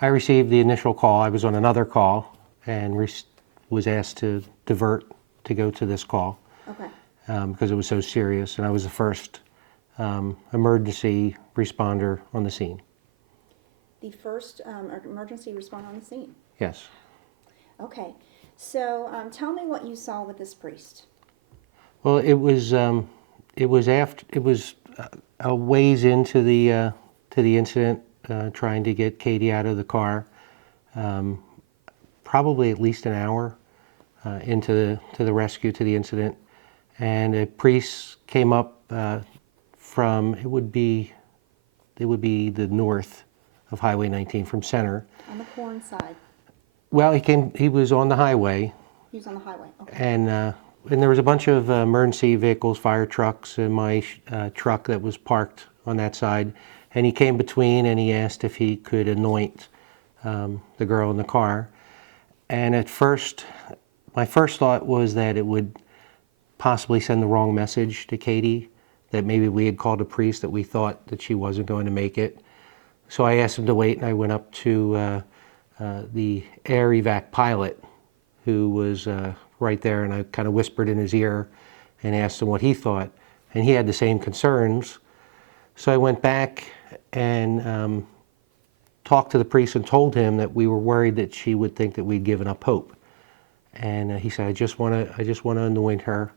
I received the initial call. I was on another call and was asked to divert to go to this call. Okay. Because it was so serious, and I was the first emergency responder on the scene. The first emergency responder on the scene. Yes. Okay. So tell me what you saw with this priest. Well, it was a ways into the incident, trying to get Katie out of the car. Probably at least an hour into the rescue, to the incident. And a priest came up from, it would be the north of Highway 19, from center. On the corn side. Well, he was on the highway. He was on the highway, okay. And there was a bunch of emergency vehicles, fire trucks, and my truck that was parked on that side. And he came between and he asked if he could anoint the girl in the car. And at first, my first thought was that it would possibly send the wrong message to Katie, that maybe we had called a priest, that we thought that she wasn't going to make it. So I asked him to wait, and I went up to the air evac pilot, who was right there, and I kind of whispered in his ear and asked him what he thought, and he had the same concerns. So I went back and talked to the priest and told him that we were worried that she would think that we'd given up hope. And he said, I just want to anoint her.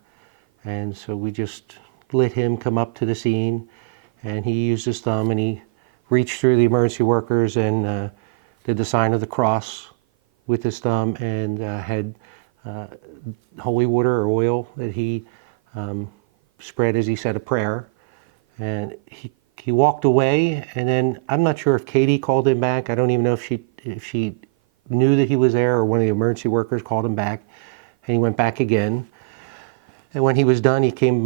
And so we just let him come up to the scene, and he used his thumb and he reached through the emergency workers and did the sign of the cross with his thumb, and had holy water or oil that he spread as he said a prayer. And he walked away, and then I'm not sure if Katie called him back. I don't even know if she knew that he was there, or one of the emergency workers called him back, and he went back again. And when he was done, he came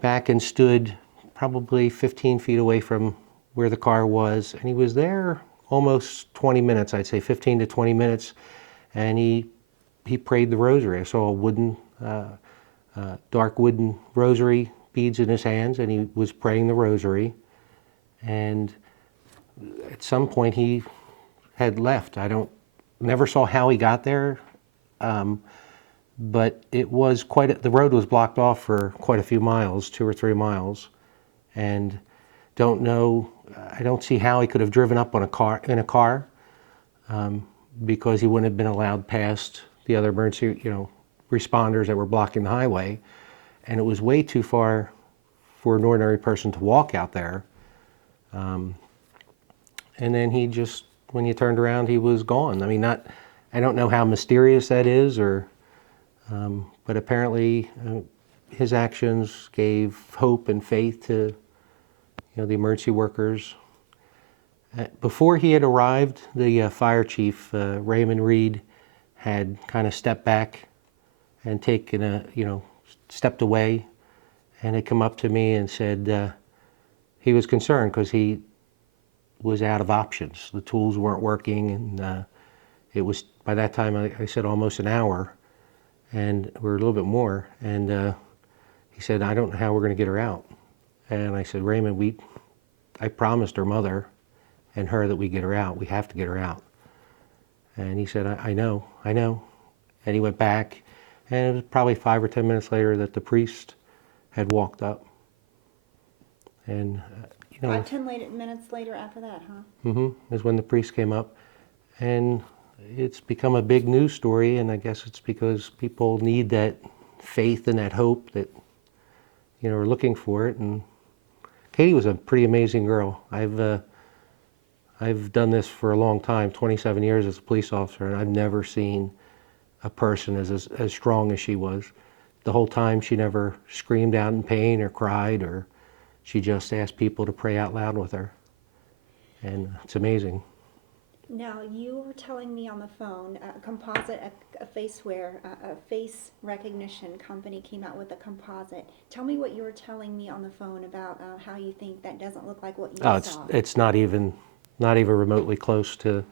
back and stood probably 15 feet away from where the car was, and he was there almost 20 minutes, I'd say 15 to 20 minutes, and he prayed the rosary. I saw a wooden, dark wooden rosary beads in his hands, and he was praying the rosary. And at some point he had left. Never saw how he got there, but it was the road was blocked off for quite a few miles, 2 or 3 miles, and I don't see how he could have driven up in a car, because he wouldn't have been allowed past the other emergency, responders that were blocking the highway, and it was way too far for an ordinary person to walk out there. And then when you turned around, he was gone. I mean, I don't know how mysterious that is, but apparently his actions gave hope and faith to the emergency workers. Before he had arrived, the fire chief, Raymond Reed, had kind of stepped back and stepped away, and had come up to me and said he was concerned because he was out of options. The tools weren't working, and it was, by that time, I said almost an hour, and we're a little bit more, and he said, I don't know how we're going to get her out. And I said, Raymond, I promised her mother and her that we get her out. We have to get her out. And he said, I know. And he went back, and it was probably 5 or 10 minutes later that the priest had walked up. And 5-10 minutes later after that, huh? Is when the priest came up, and it's become a big news story. And I guess it's because people need that faith and that hope that are looking for it. And Katie was a pretty amazing girl. I've done this for a long time, 27 years as a police officer, and I've never seen a person as strong as she was. The whole time, she never screamed out in pain or cried, or she just asked people to pray out loud with her. And it's amazing. Now, you were telling me on the phone, a face recognition company came out with a composite. Tell me what you were telling me on the phone about how you think that doesn't look like what you saw. It's not even remotely close to.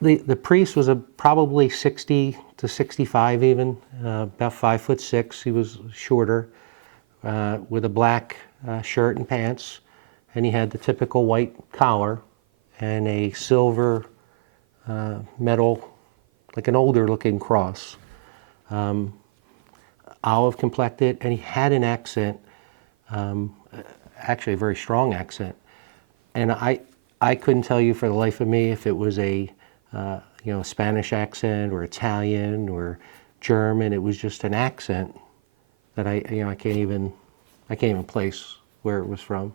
The priest was probably 60 to 65 even, about 5'6". He was shorter, with a black shirt and pants, and he had the typical white collar and a silver metal, like an older looking cross, olive complected, and he had an accent, actually a very strong accent. And I couldn't tell you for the life of me if it was a Spanish accent or Italian or German. It was just an accent that I can't even place where it was from.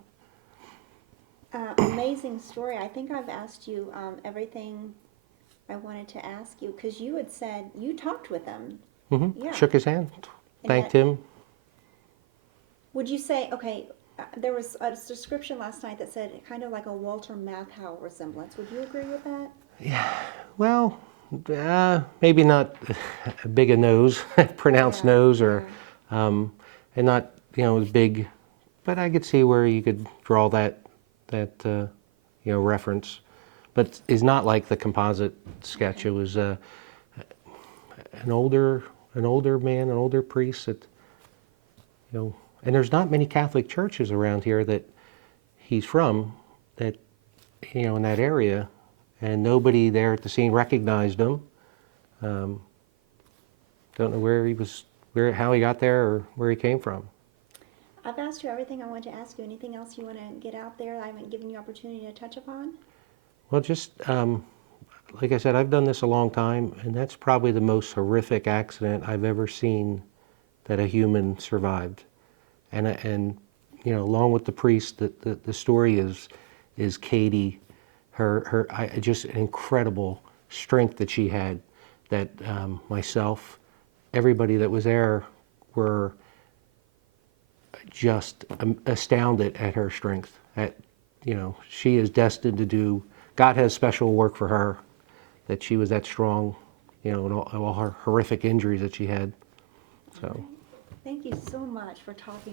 Amazing story. I think I've asked you everything I wanted to ask you, because you had said you talked with him. Yeah. Shook his hand, And thanked that- him. Would you say, okay, there was a description last night that said kind of like a Walter Matthau resemblance. Would you agree with that? Well, maybe not big a nose, pronounced Yeah, nose, or and not as big, but I could see where you could draw that reference. But it's not like the composite sketch. It was an older man, an older priest that and there's not many Catholic churches around here that he's from, that in that area, and nobody there at the scene recognized him. Don't know how he got there or where he came from. I've asked you everything I wanted to ask you. Anything else you want to get out there I haven't given you opportunity to touch upon? Well, just like I said, I've done this a long time, and that's probably the most horrific accident I've ever seen that a human survived. And along with the priest, the story is Katie, her just an incredible strength that she had. That myself, everybody that was there, were just astounded at her strength. She is destined to do. God has special work for her. That she was that strong, and all her horrific injuries that she had. So. Thank you so much for talking.